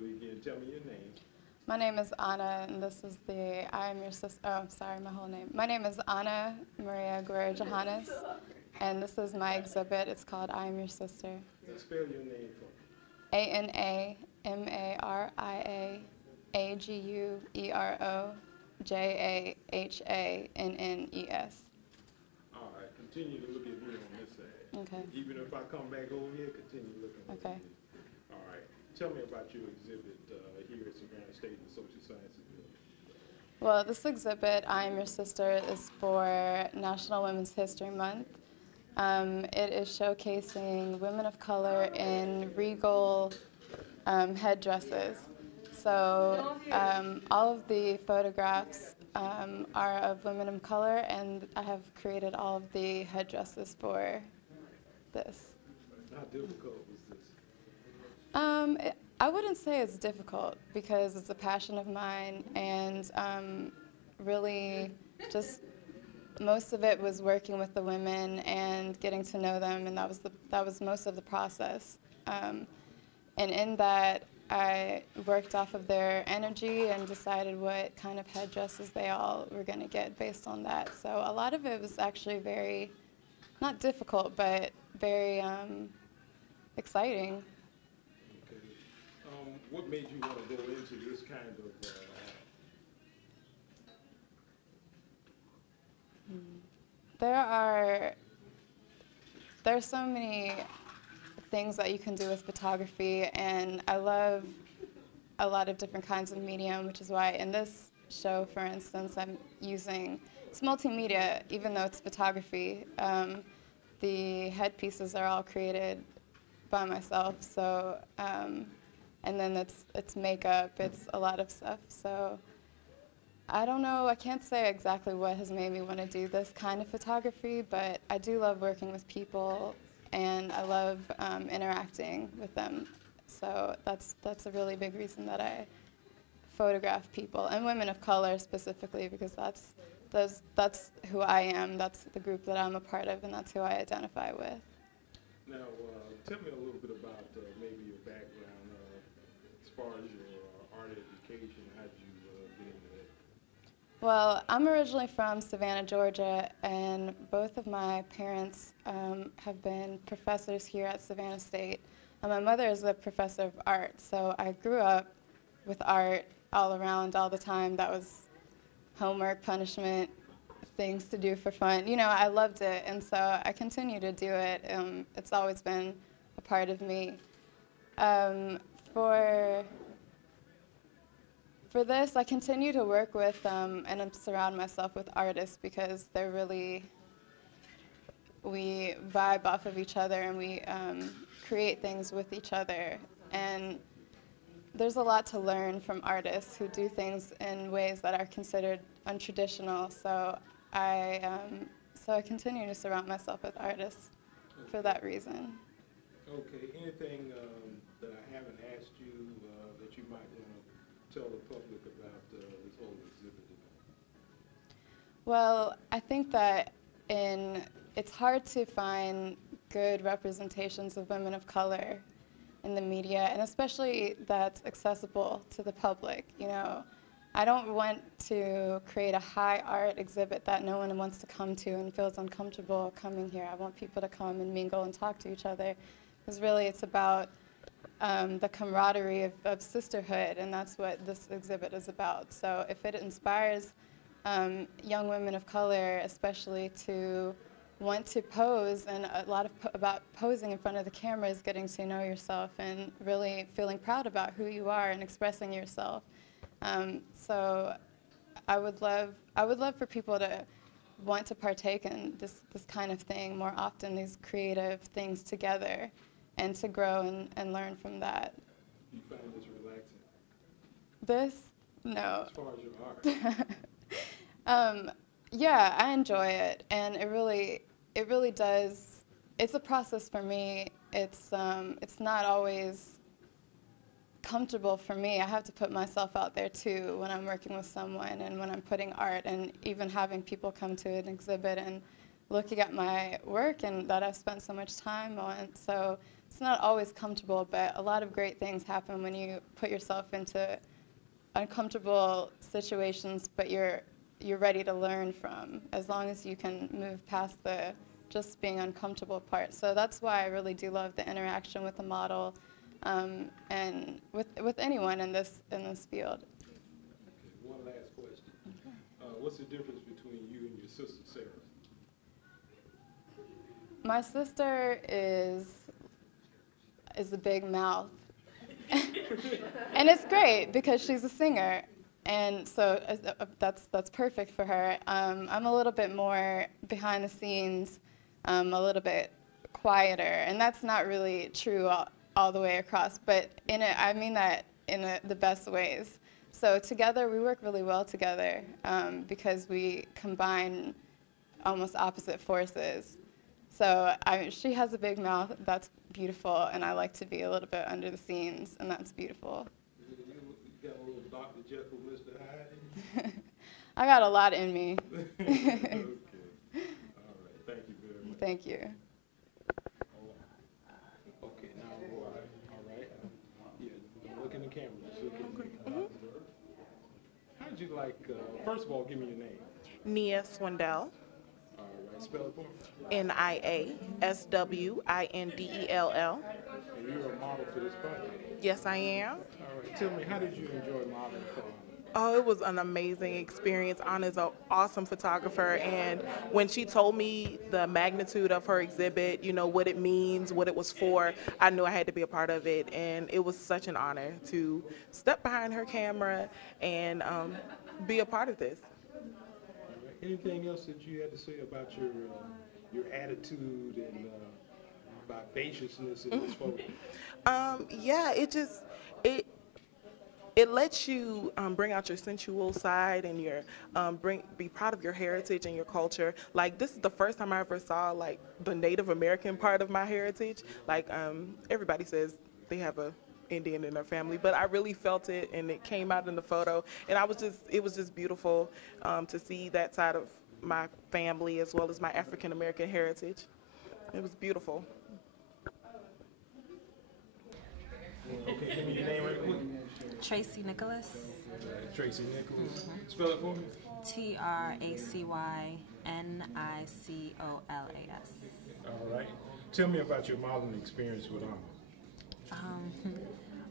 responsibility again. Tell me your name. My name is Ana, and this is the I am your sister. Oh, sorry, my whole name. My name is Ana Agüero Jahannes, and this is my exhibit. It's called I Am Your Sister. Now spell your name for me. ANAMARIAAGUEROJAHANNES. All right, continue to look at me on this side. Okay. Even if I come back over here, continue looking over Okay. here. All right. Tell me about your exhibit here at Savannah State in the Social Sciences Building. Well, this exhibit, I Am Your Sister, is for National Women's History Month. It is showcasing women of color in regal headdresses. So all of the photographs are of women of color, and I have created all of the headdresses for this. How difficult was this? I wouldn't say it's difficult because it's a passion of mine, and really just most of it was working with the women and getting to know them, and that was most of the process. And in that, I worked off of their energy and decided what kind of headdresses they all were going to get based on that. So a lot of it was actually very, not difficult, but very exciting. Okay. What made you want to go into this kind of There are so many things that you can do with photography, and I love a lot of different kinds of medium, which is why in this show, for instance, I'm using, it's multimedia, even though it's photography. The headpieces are all created by myself, so, and then it's makeup, it's a lot of stuff, so I don't know, I can't say exactly what has made me want to do this kind of photography, but I do love working with people, and I love interacting with them. So that's a really big reason that I photograph people, and women of color specifically, because that's who I am, that's the group that I'm a part of, and that's who I identify with. Now, tell me a little bit about maybe your background as far as your art education. How did you get into that? Well, I'm originally from Savannah, Georgia, and both of my parents have been professors here at Savannah State. And my mother is a professor of art, so I grew up with art all around, all the time. That was homework, punishment, things to do for fun. You know, I loved it, and so I continue to do it. It's always been a part of me. For this, I continue to work with and surround myself with artists because they're really, we vibe off of each other, and we create things with each other. And there's a lot to learn from artists who do things in ways that are considered untraditional. So I continue to surround myself with artists for that reason. Okay. Anything that I haven't asked you that you might want to tell the public about this whole exhibit tonight? Well, I think that it's hard to find good representations of women of color in the media, and especially that's accessible to the public. You know, I don't want to create a high art exhibit that no one wants to come to and feels uncomfortable coming here. I want people to come and mingle and talk to each other, because really it's about the camaraderie of sisterhood, and that's what this exhibit is about. So if it inspires young women of color especially to want to pose, and a lot of about posing in front of the camera is getting to know yourself and really feeling proud about who you are and expressing yourself. So I would love for people to want to partake in this kind of thing more often, these creative things together, and to grow and learn from that. You find this relaxing? This? No. As far as your art? Yeah, I enjoy it, and it really does. It's a process for me. It's not always comfortable for me. I have to put myself out there too when I'm working with someone and when I'm putting art, and even having people come to an exhibit and looking at my work and that I've spent so much time on. So it's not always comfortable, but a lot of great things happen when you put yourself into uncomfortable situations, but you're ready to learn from, as long as you can move past the just being uncomfortable part. So that's why I really do love the interaction with the model, and with anyone in this field. Okay, one last question. What's the difference between you and your sister, Sarah? My sister is a big mouth. And it's great because she's a singer, and so that's perfect for her. I'm a little bit more behind the scenes, a little bit quieter, and that's not really true all the way across, but I mean that in the best ways. So together we work really well together, because we combine almost opposite forces. So she has a big mouth, that's beautiful, and I like to be a little bit under the scenes, and that's beautiful. You got a little Dr. Jekyll, Mr. Hyde? I got a lot in me. Okay. All right. Thank you very much. Thank you. Okay, now, all right. Yeah, look in the camera. Just look in the How'd you like, first of all, give me your name. Nia Swindell. All right, spell it for me. Niaswindell. And you're a model for this project. Yes, I am. All right, tell me, how did you enjoy modeling for Ana? Oh, it was an amazing experience. Ana's an awesome photographer, and when she told me the magnitude of her exhibit, you know, what it means, what it was for, I knew I had to be a part of it, and it was such an honor to step behind her camera and be a part of this. All right. Anything else that you had to say about your attitude and vivaciousness in this photo? Yeah, it lets you bring out your sensual side and your be proud of your heritage and your culture. Like, this is the first time I ever saw like the Native American part of my heritage. Like, everybody says they have a Indian in their family, but I really felt it, and it came out in the photo, and it was just beautiful to see that side of my family as well as my African American heritage. It was beautiful. Okay, give me your name right quick. Tracy Nicholas. Tracy Nicholas. Spell it for me. Tracynicholas. All right. Tell me about your modeling experience with Ana.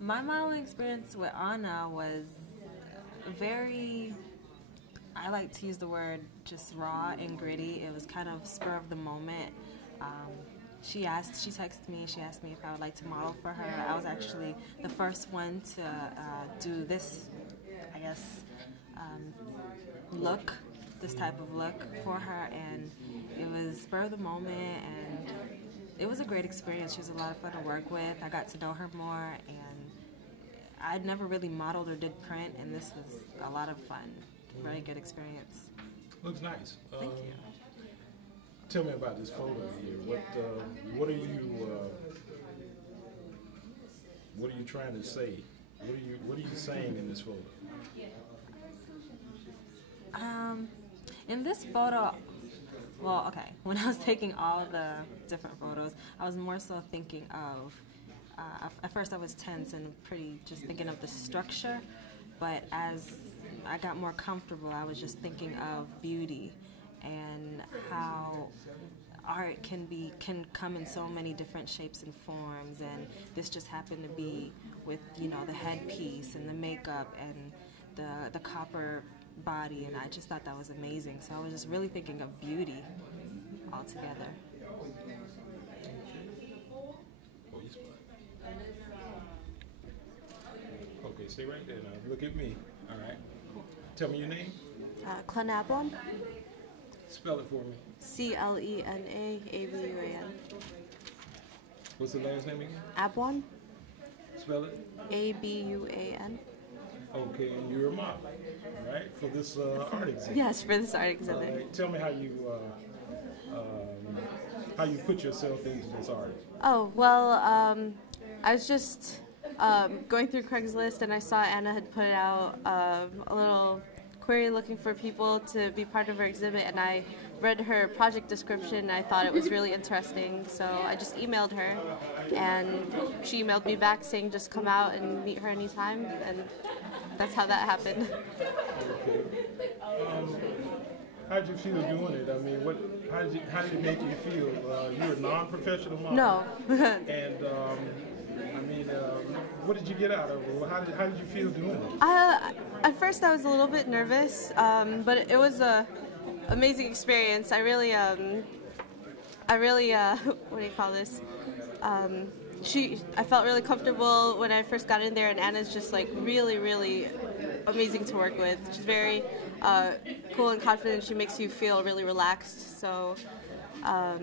My modeling experience with Ana was very, I like to use the word just raw and gritty. It was kind of spur of the moment. She texted me, she asked me if I would like to model for her. I was actually the first one to do this, I guess, this type of look for her, and it was spur of the moment, and it was a great experience. She was a lot of fun to work with. I got to know her more, and I'd never really modeled or did print, and this was a lot of fun. Very good experience. Looks nice. Thank you. Tell me about this photo here. What are you trying to say? What are you saying in this photo? In this photo, well, okay, when I was taking all the different photos, I was more so thinking of, at first I was tense and just thinking of the structure, but as I got more comfortable, I was just thinking of beauty and how art can come in so many different shapes and forms, and this just happened to be with, you know, the headpiece and the makeup and the copper body, and I just thought that was amazing. So I was just really thinking of beauty altogether. Okay, stay right there now. Look at me. All right. Tell me your name. Clen App. Spell it for me. Clenaabauan. What's the last name again? Abwan. Spell it. Abuan. Okay, and you're a model, all right, for this art exhibit. Yes, for this art exhibit. All right. Tell me how you put yourself into this art. Oh, well, I was just going through Craigslist, and I saw Ana had put out a little query looking for people to be part of her exhibit, and I read her project description. I thought it was really interesting, so I just emailed her, and she emailed me back saying just come out and meet her anytime, and that's how that happened. How did you feel doing it? I mean, how did it make you feel? You're a non-professional model. No. And I mean, what did you get out of it? How did you feel doing it? At first, I was a little bit nervous, but it was a amazing experience. I really, what do you call this? I felt really comfortable when I first got in there, and Anna's just like really, really amazing to work with. She's very cool and confident. She makes you feel really relaxed. So I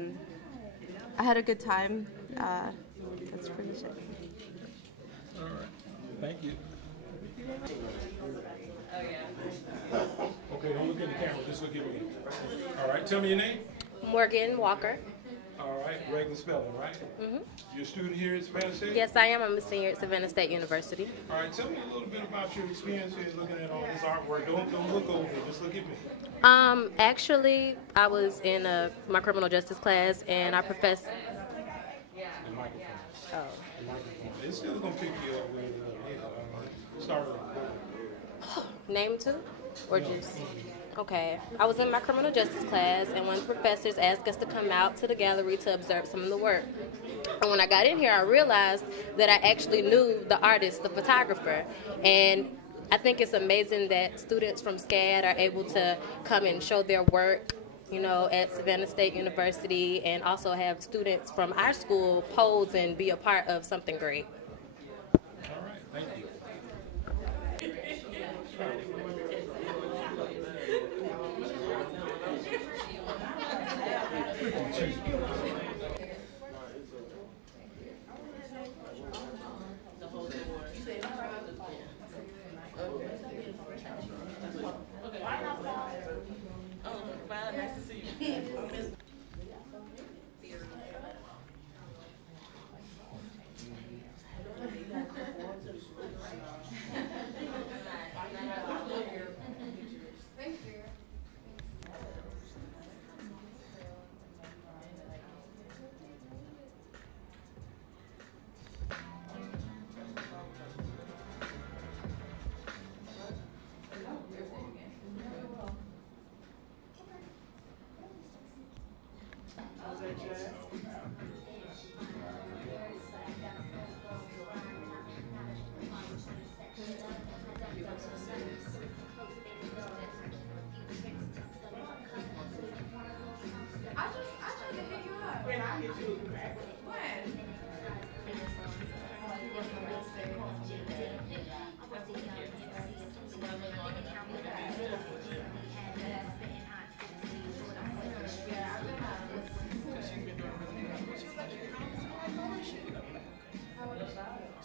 had a good time. That's pretty much it. All right. Thank you. Okay, don't look at the camera. Just look at me. All right. Tell me your name. Morgan Walker. All right. Regular spelling, right? Mm-hmm. You're a student here at Savannah State? Yes, I am. I'm a senior at Savannah State University. All right. Tell me a little bit about your experience here looking at all this artwork. Don't look over it. Just look at me. Actually, I was in my criminal justice class, and our professor. The microphone. Oh. The microphone. It's still gonna pick you up with start with. Name two, or just. Okay, I was in my criminal justice class, and one of the professors asked us to come out to the gallery to observe some of the work. And when I got in here, I realized that I actually knew the artist, the photographer. And I think it's amazing that students from SCAD are able to come and show their work, you know, at Savannah State University, and also have students from our school pose and be a part of something great. All right, thank you.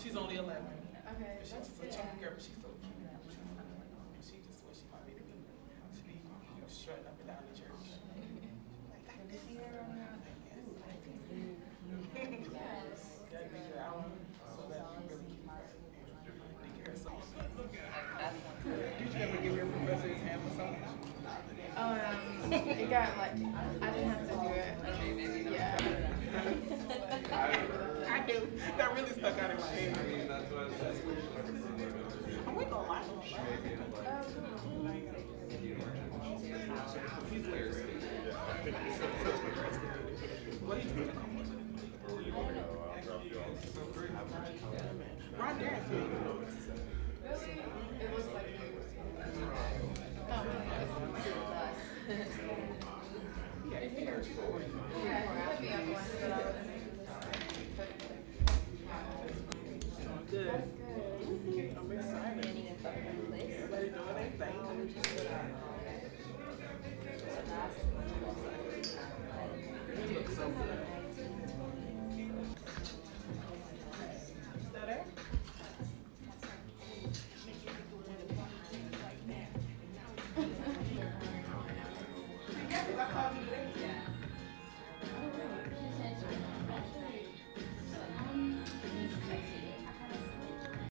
She's only 11. Okay. She's just a chunky girl, but she's so cute. She just what she wanted me to be. She be strutting up and down the church. Like this year. Did you ever give your professor his hand for something? It got like, I didn't have to do it. Yeah. I do. That really stuck out in my head. I'm waiting on mine. He's hilarious.